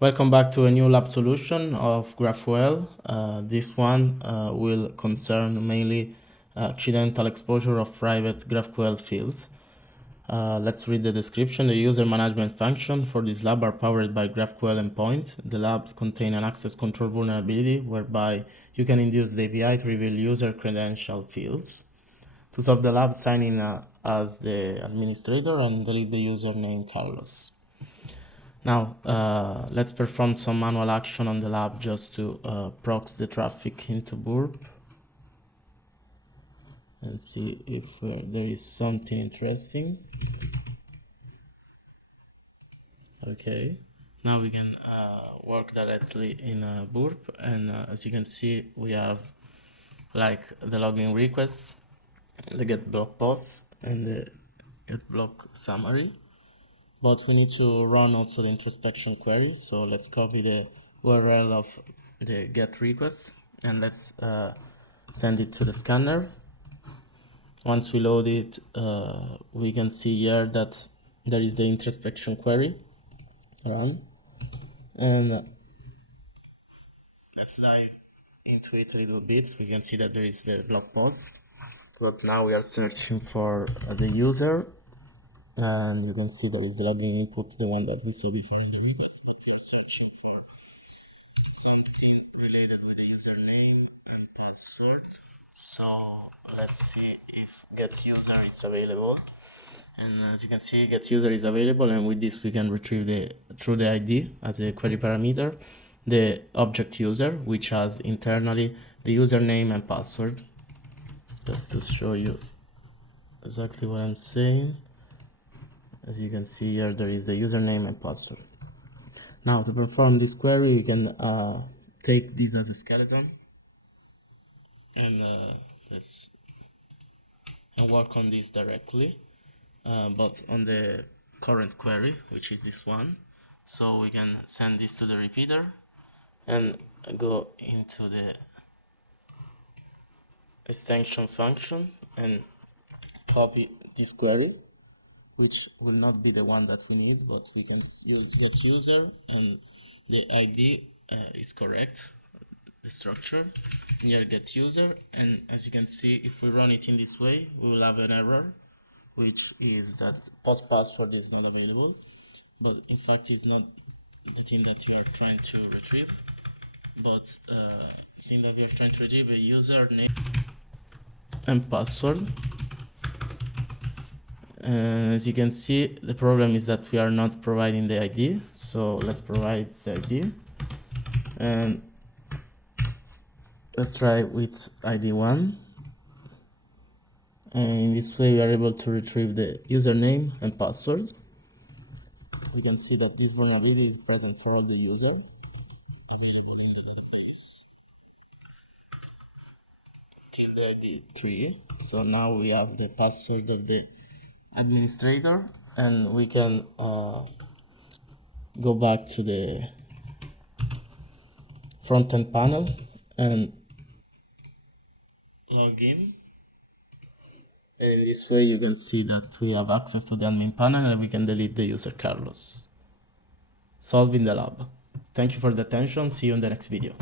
Welcome back to a new lab solution of GraphQL. This one will concern mainly accidental exposure of private GraphQL fields. Let's read the description. The user management function for this lab are powered by GraphQL endpoint. The labs contain an access control vulnerability whereby you can induce the API to reveal user credential fields. To solve the lab, sign in as the administrator and delete the username Carlos. Now, let's perform some manual action on the lab just to prox the traffic into Burp and see if there is something interesting. Okay, now we can work directly in Burp, and as you can see, we have like the login request, the get block post, and the get block summary. But we need to run also the introspection query. So let's copy the URL of the get request and let's send it to the scanner. Once we load it, we can see here that there is the introspection query run. And let's dive into it a little bit. We can see that there is the blog post, but now we are searching for the user. And you can see there is the login input, the one that we saw before in the request. We are searching for something related with the username and password. So let's see if get user is available. And as you can see, get user is available, and with this we can retrieve through the ID as a query parameter the object user, which has internally the username and password. Just to show you exactly what I'm saying. As you can see here, there is the username and password. Now, to perform this query, you can take this as a skeleton and let's work on this directly, but on the current query, which is this one. So we can send this to the repeater and go into the extension function and copy this query, which will not be the one that we need, but we can use get user and the ID is correct, the structure here get user, and as you can see, if we run it in this way, we will have an error, which is that post password is not available, but in fact it's not the thing that you are trying to retrieve, but the thing that you're trying to retrieve a username and password. As you can see, the problem is that we are not providing the ID, so let's provide the ID and let's try with ID 1, and in this way we are able to retrieve the username and password. We can see that this vulnerability is present for all the users available in the database till the ID 3. So now we have the password of the administrator, and we can go back to the front-end panel and log in. And in this way you can see that we have access to the admin panel and we can delete the user Carlos. Solving the lab. Thank you for the attention. See you in the next video.